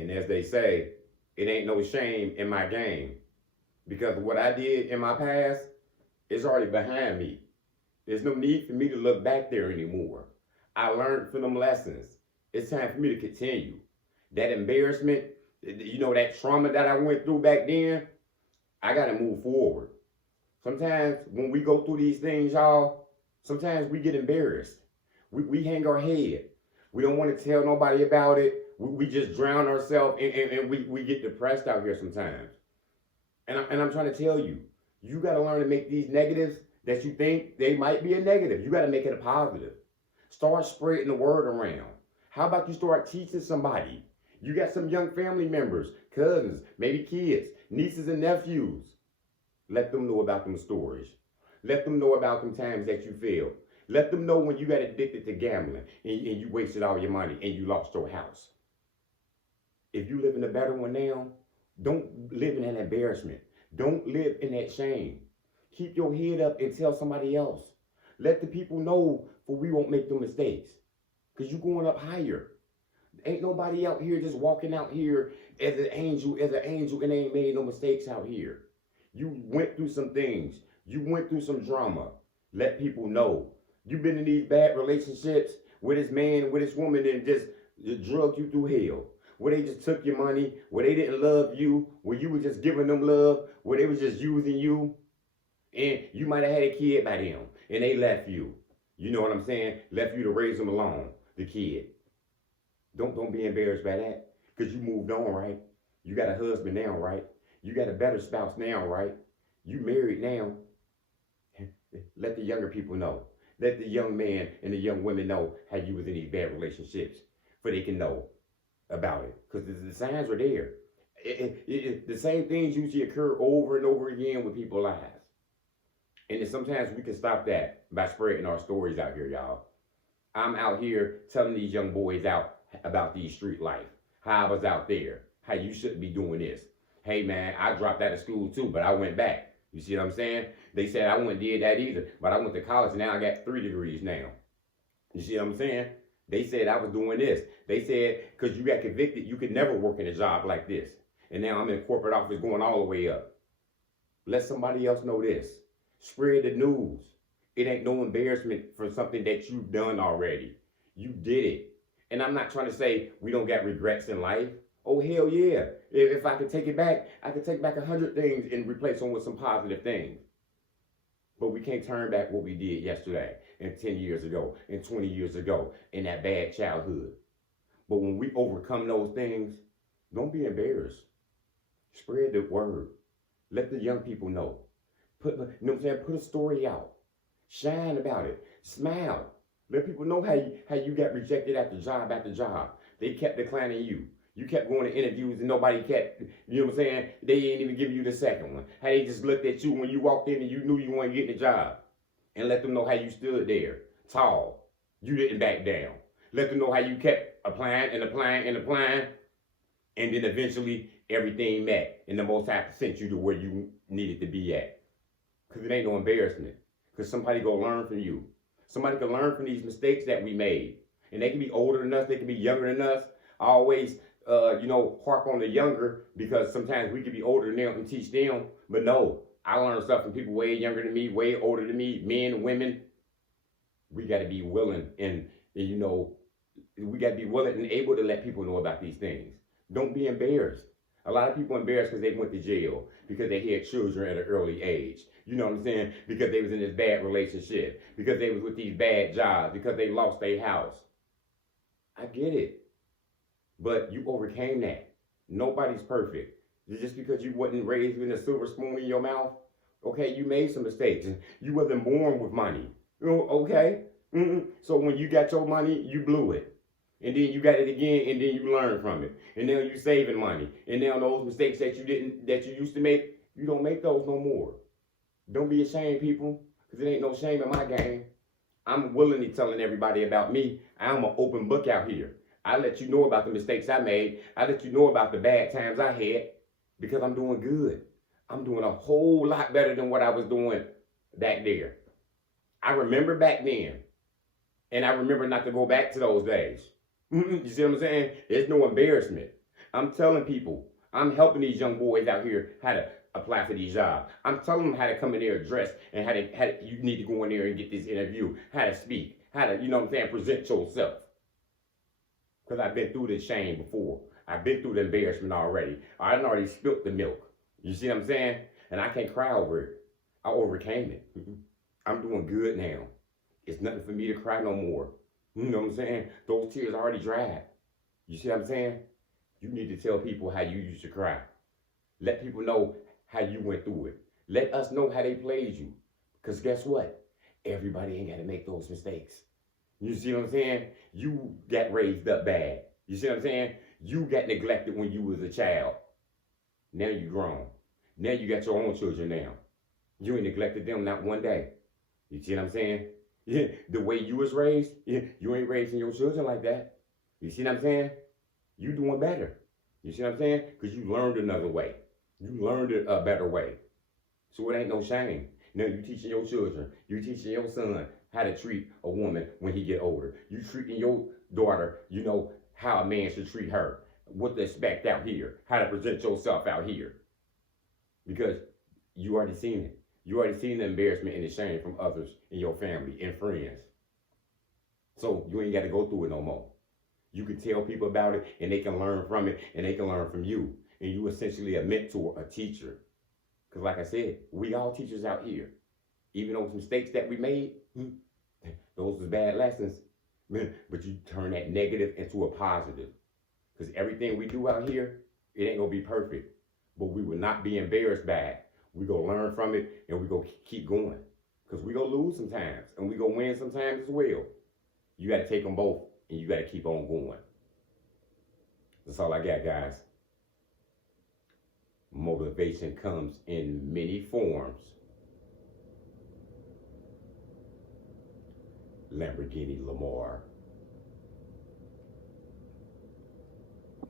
And as they say, it ain't no shame in my game because what I did in my past is already behind me. There's no need for me to look back there anymore. I learned from them lessons. It's time for me to continue. That embarrassment, that trauma that I went through back then, I got to move forward. Sometimes when we go through these things, y'all, sometimes we get embarrassed. We hang our head. We don't want to tell nobody about it. We just drown ourselves and we get depressed out here sometimes. And I'm trying to tell you, you got to learn to make these negatives that you think they might be a negative. You got to make it a positive. Start spreading the word around. How about you start teaching somebody? You got some young family members, cousins, maybe kids, nieces and nephews. Let them know about them stories. Let them know about them times that you failed. Let them know when you got addicted to gambling and you wasted all your money and you lost your house. If you live in a better one now, don't live in that embarrassment. Don't live in that shame. Keep your head up and tell somebody else. Let the people know, for we won't make the mistakes. Because you're going up higher. Ain't nobody out here just walking out here as an angel, and ain't made no mistakes out here. You went through some things. You went through some drama. Let people know. You've been in these bad relationships with this man, with this woman, and just drug you through hell. Where they just took your money, where they didn't love you, where you were just giving them love, where they was just using you. And you might have had a kid by them, and they left you. You know what I'm saying? Left you to raise them alone, the kid. Don't be embarrassed by that, because you moved on, right? You got a husband now, right? You got a better spouse now, right? You married now. Let the younger people know. Let the young man and the young women know how you was in these bad relationships, for they can know about it, because the signs are there. The same things usually occur over and over again with people's lives. And then sometimes we can stop that by spreading our stories out here, y'all. I'm out here telling these young boys out about these street life, how I was out there, how you shouldn't be doing this. Hey man, I dropped out of school too, but I went back. You see what I'm saying? They said I wouldn't did that either, but I went to college and now I got 3 degrees now. You see what I'm saying? They said I was doing this. They said, because you got convicted, you could never work in a job like this. And now I'm in a corporate office going all the way up. Let somebody else know this. Spread the news. It ain't no embarrassment for something that you've done already. You did it. And I'm not trying to say we don't got regrets in life. Oh, hell yeah. If I could take it back, I could take back 100 things and replace them with some positive things. But we can't turn back what we did yesterday and 10 years ago and 20 years ago in that bad childhood. But when we overcome those things, don't be embarrassed. Spread the word. Let the young people know. You know what I'm saying? Put a story out. Shine about it. Smile. Let people know how you got rejected after job after job. They kept declining you. You kept going to interviews and nobody kept, you know what I'm saying? They didn't even give you the second one. How they just looked at you when you walked in and you knew you weren't getting the job. And let them know how you stood there, tall. You didn't back down. Let them know how you kept applying and applying and applying. And then eventually everything met. And the Most High sent you to where you needed to be at. Because it ain't no embarrassment. Because somebody go learn from you. Somebody can learn from these mistakes that we made. And they can be older than us. They can be younger than us. I always, harp on the younger because sometimes we can be older than them and teach them. But no, I learned stuff from people way younger than me, way older than me, men, women. We got to be willing and we got to be willing and able to let people know about these things. Don't be embarrassed. A lot of people are embarrassed because they went to jail, because they had children at an early age. You know what I'm saying? Because they was in this bad relationship, because they was with these bad jobs, because they lost their house. I get it. But you overcame that. Nobody's perfect. Just because you wasn't raised with a silver spoon in your mouth, okay, you made some mistakes. You wasn't born with money. Okay? So when you got your money, you blew it. And then you got it again, and then you learn from it. And now you saving money. And now those mistakes that you used to make, you don't make those no more. Don't be ashamed, people, because it ain't no shame in my game. I'm willingly telling everybody about me. I'm an open book out here. I let you know about the mistakes I made. I let you know about the bad times I had, because I'm doing good. I'm doing a whole lot better than what I was doing back there. I remember back then, and I remember not to go back to those days. You see what I'm saying? There's no embarrassment. I'm telling people, I'm helping these young boys out here how to apply for these jobs. I'm telling them how to come in there dressed and how to you need to go in there and get this interview, how to speak, how to, you know what I'm saying, present yourself. Because I've been through this shame before. I've been through the embarrassment already. I done already spilt the milk. You see what I'm saying? And I can't cry over it. I overcame it. I'm doing good now. It's nothing for me to cry no more. You know what I'm saying? Those tears already dried. You see what I'm saying? You need to tell people how you used to cry. Let people know how you went through it. Let us know how they played you. Because guess what? Everybody ain't got to make those mistakes. You see what I'm saying? You got raised up bad. You see what I'm saying? You got neglected when you was a child. Now you grown. Now you got your own children now. You ain't neglected them not one day. You see what I'm saying? Yeah, the way you was raised, yeah, you ain't raising your children like that. You see what I'm saying? You doing better. You see what I'm saying? Because you learned another way. You learned a better way. So it ain't no shame. Now you teaching your children, you teaching your son how to treat a woman when he get older. You treating your daughter, you know, how a man should treat her. What to expect out here. How to present yourself out here. Because you already seen it. You already seen the embarrassment and the shame from others in your family and friends. So you ain't got to go through it no more. You can tell people about it and they can learn from it and they can learn from you. And you essentially a mentor, a teacher. Because like I said, we all teachers out here. Even those mistakes that we made, those are bad lessons. But you turn that negative into a positive. Because everything we do out here, it ain't going to be perfect. But we will not be embarrassed by it. We go learn from it and we go keep going. Because we go lose sometimes and we go win sometimes as well. You got to take them both and you got to keep on going. That's all I got, guys. Motivation comes in many forms. Lamborghini Lamar.